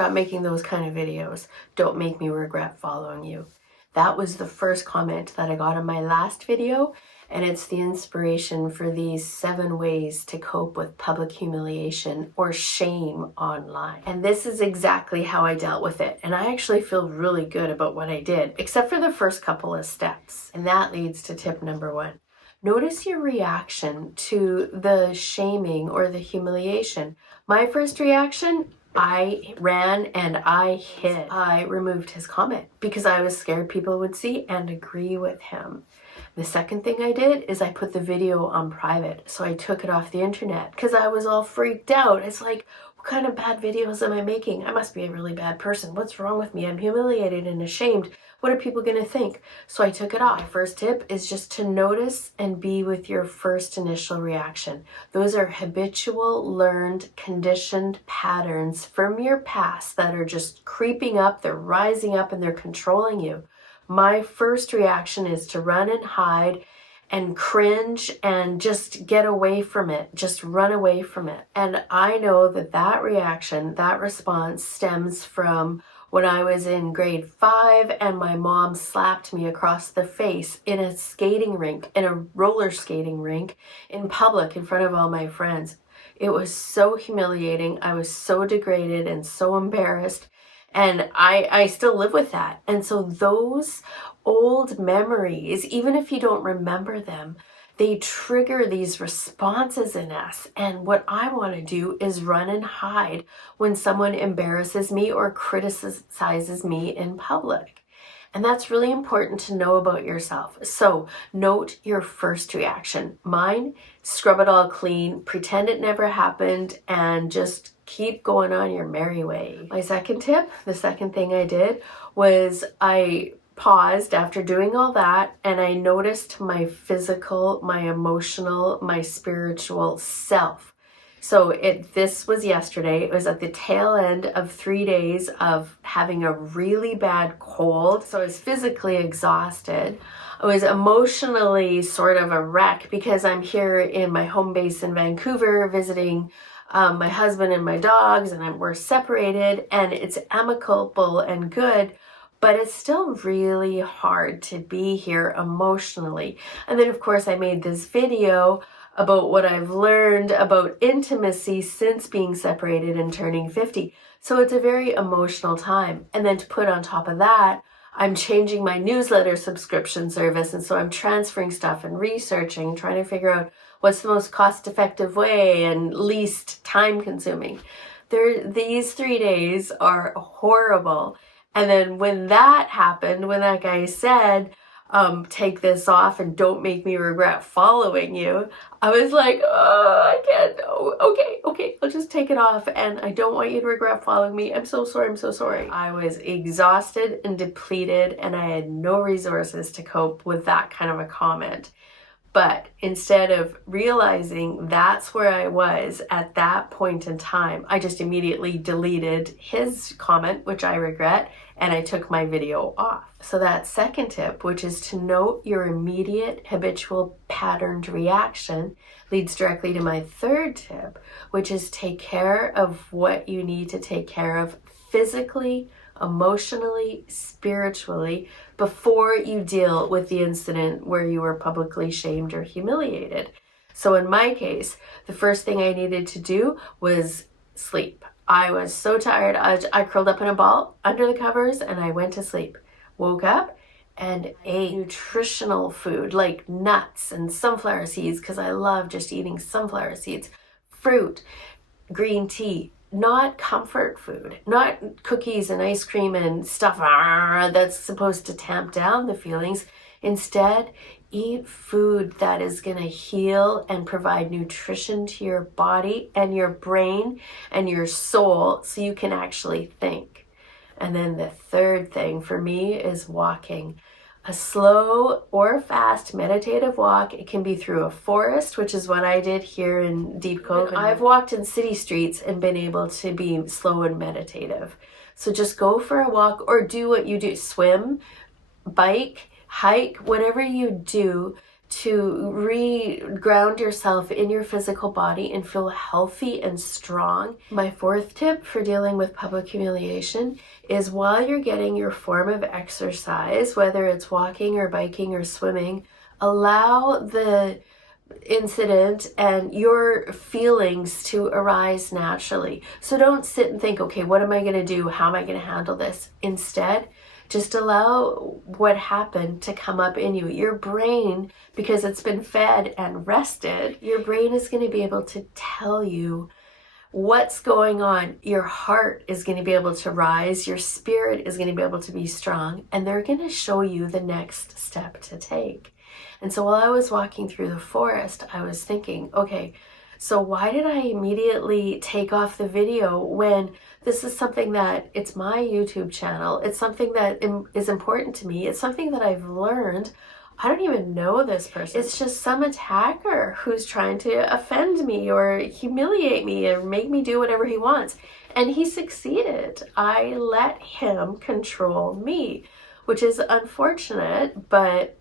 Stop making those kind of videos. Don't make me regret following you. That was the first comment that I got on my last video, and it's the inspiration for these 7 ways to cope with public humiliation or shame online. And this is exactly how I dealt with it. And I actually feel really good about what I did, except for the first couple of steps. And that leads to tip number 1. Notice your reaction to the shaming or the humiliation. My first reaction, I ran and I hid. I removed his comment because I was scared people would see and agree with him. The second thing I did is I put the video on private. So I took it off the internet because I was all freaked out. It's like, what kind of bad videos am I making? I must be a really bad person. What's wrong with me? I'm humiliated and ashamed. What are people going to think? So I took it off. My first tip is just to notice and be with your first initial reaction. Those are habitual, learned, conditioned patterns from your past that are just creeping up, they're rising up, and they're controlling you. My first reaction is to run and hide and cringe and just get away from it, just run away from it. And I know that that reaction, that response stems from when I was in grade 5 and my mom slapped me across the face in a skating rink, in a roller skating rink in public in front of all my friends. It was so humiliating. I was so degraded and so embarrassed. And I still live with that. And so those old memories, even if you don't remember them, they trigger these responses in us. And what I want to do is run and hide when someone embarrasses me or criticizes me in public. And that's really important to know about yourself. So note your first reaction. Mine, scrub it all clean, pretend it never happened, and just keep going on your merry way. My second tip, the second thing I did was I paused after doing all that and I noticed my physical, my emotional, my spiritual self. So this was yesterday. It was at the tail end of 3 days of having a really bad cold. So I was physically exhausted. I was emotionally sort of a wreck because I'm here in my home base in Vancouver visiting my husband and my dogs, and we're separated, and it's amicable and good, but it's still really hard to be here emotionally. And then of course I made this video about what I've learned about intimacy since being separated and turning 50. So it's a very emotional time. And then to put on top of that, I'm changing my newsletter subscription service, and so I'm transferring stuff and researching, trying to figure out what's the most cost-effective way and least time-consuming. These 3 days are horrible. And then when that happened, when that guy said, take this off and don't make me regret following you, I was like, oh, I can't. Oh, okay, I'll just take it off, and I don't want you to regret following me. I'm so sorry. I was exhausted and depleted, and I had no resources to cope with that kind of a comment. But instead of realizing that's where I was at that point in time, I just immediately deleted his comment, which I regret, and I took my video off. So that second tip, which is to note your immediate habitual patterned reaction, leads directly to my third tip, which is take care of what you need to take care of physically, emotionally, spiritually, before you deal with the incident where you were publicly shamed or humiliated. So in my case, the first thing I needed to do was sleep. I was so tired. I curled up in a ball under the covers and I went to sleep. Woke up and ate nutritional food like nuts and sunflower seeds, because I love just eating sunflower seeds, fruit, green tea. Not comfort food, not cookies and ice cream and stuff that's supposed to tamp down the feelings. Instead, eat food that is going to heal and provide nutrition to your body and your brain and your soul so you can actually think. And then the third thing for me is walking. A slow or fast meditative walk. It can be through a forest, which is what I did here in Deep Cove. I've walked in city streets and been able to be slow and meditative. So just go for a walk or do what you do. Swim, bike, hike, whatever you do to re-ground yourself in your physical body and feel healthy and strong. My fourth tip for dealing with public humiliation is while you're getting your form of exercise, whether it's walking or biking or swimming, allow the incident and your feelings to arise naturally. So don't sit and think, okay, what am I going to do? How am I going to handle this? Instead, just allow what happened to come up in you. Your brain, because it's been fed and rested, your brain is going to be able to tell you what's going on. Your heart is going to be able to rise. Your spirit is going to be able to be strong. And they're going to show you the next step to take. And so while I was walking through the forest, I was thinking, okay, so why did I immediately take off the video when this is something that, it's my YouTube channel, it's something that is important to me, it's something that I've learned. I don't even know this person. It's just some attacker who's trying to offend me or humiliate me or make me do whatever he wants. And he succeeded. I let him control me, which is unfortunate, but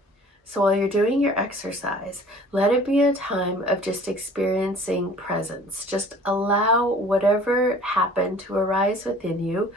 so while you're doing your exercise, let it be a time of just experiencing presence. Just allow whatever happened to arise within you.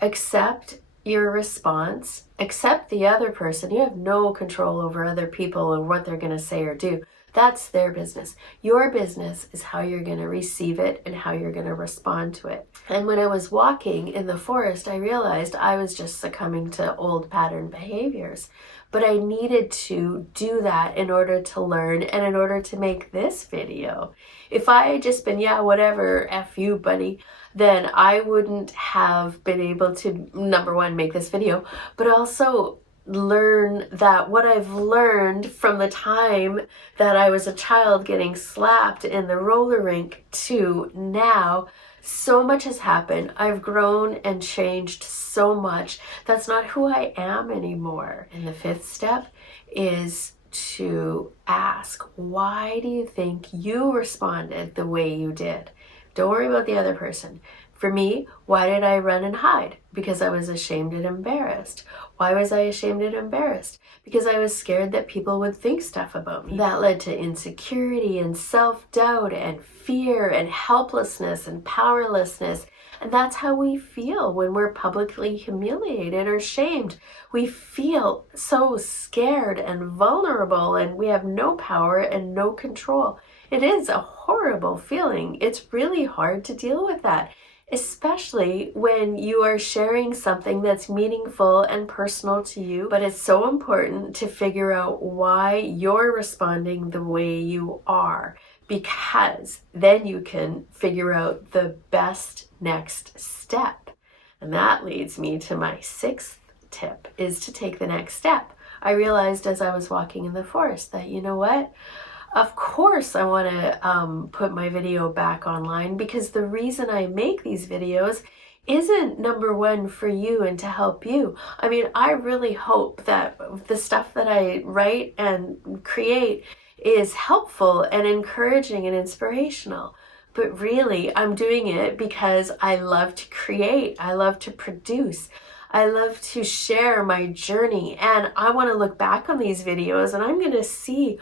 Accept your response. Accept the other person. You have no control over other people and what they're going to say or do. That's their business. Your business is how you're going to receive it and how you're going to respond to it. And when I was walking in the forest, I realized I was just succumbing to old pattern behaviors. But I needed to do that in order to learn and in order to make this video. If I had just been, yeah, whatever, F you, buddy, then I wouldn't have been able to, number one, make this video, but also learn that what I've learned from the time that I was a child getting slapped in the roller rink to now, so much has happened. I've grown and changed so much. That's not who I am anymore. And the fifth step is to ask, why do you think you responded the way you did? Don't worry about the other person. For me, why did I run and hide? Because I was ashamed and embarrassed. Why was I ashamed and embarrassed? Because I was scared that people would think stuff about me. That led to insecurity and self-doubt and fear and helplessness and powerlessness. And that's how we feel when we're publicly humiliated or shamed. We feel so scared and vulnerable, and we have no power and no control. It is a horrible feeling. It's really hard to deal with that, especially when you are sharing something that's meaningful and personal to you. But it's so important to figure out why you're responding the way you are, because then you can figure out the best next step. And that leads me to my sixth tip, is to take the next step. I realized as I was walking in the forest that, you know what? Of course I want to put my video back online, because the reason I make these videos isn't, number one, for you and to help you. I mean, I really hope that the stuff that I write and create is helpful and encouraging and inspirational. But really, I'm doing it because I love to create. I love to produce. I love to share my journey. And I want to look back on these videos and I'm going to see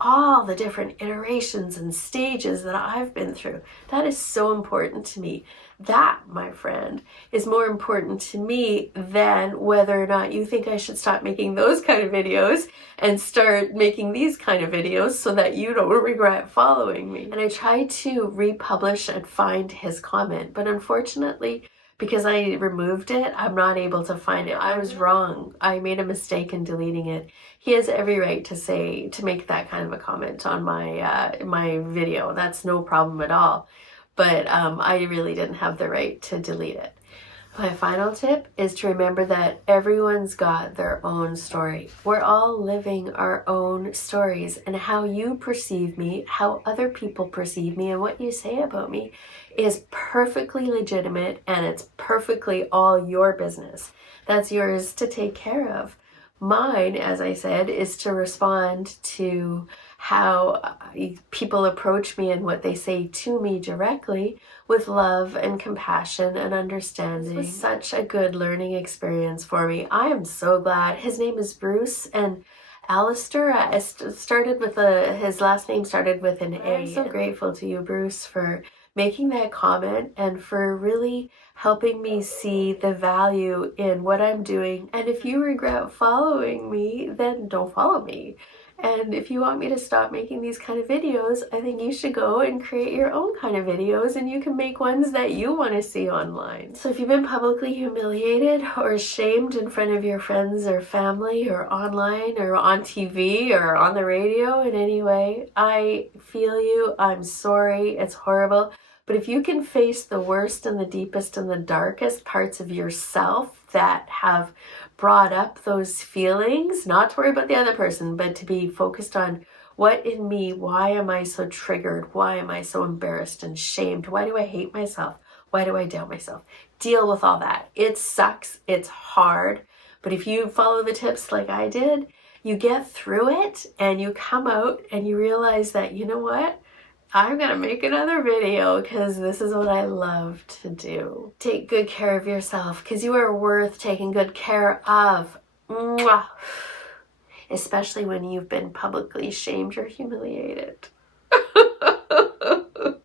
all the different iterations and stages that I've been through. That is so important to me. That, my friend, is more important to me than whether or not you think I should stop making those kind of videos and start making these kind of videos so that you don't regret following me. And I tried to republish and find his comment, but unfortunately, because I removed it, I'm not able to find it. I was wrong. I made a mistake in deleting it. He has every right to make that kind of a comment on my video. That's no problem at all. But I really didn't have the right to delete it. My final tip is to remember that everyone's got their own story. We're all living our own stories, and how you perceive me, how other people perceive me, and what you say about me is perfectly legitimate, and it's perfectly all your business. That's yours to take care of. Mine, as I said, is to respond to how people approach me and what they say to me directly with love and compassion and understanding. This was such a good learning experience for me. I am so glad. His name is Bruce, and Alistair, started with his last name started with an A. I'm so grateful to you, Bruce, for making that comment and for really helping me see the value in what I'm doing. And if you regret following me, then don't follow me. And if you want me to stop making these kind of videos, I think you should go and create your own kind of videos, and you can make ones that you want to see online. So if you've been publicly humiliated or shamed in front of your friends or family or online or on TV or on the radio in any way, I feel you. I'm sorry. It's horrible. But if you can face the worst and the deepest and the darkest parts of yourself that have brought up those feelings, not to worry about the other person, but to be focused on what in me, why am I so triggered? Why am I so embarrassed and shamed? Why do I hate myself? Why do I doubt myself? Deal with all that. It sucks. It's hard. But if you follow the tips like I did, you get through it and you come out and you realize that, you know what? I'm gonna make another video because this is what I love to do. Take good care of yourself because you are worth taking good care of. Mwah. Especially when you've been publicly shamed or humiliated.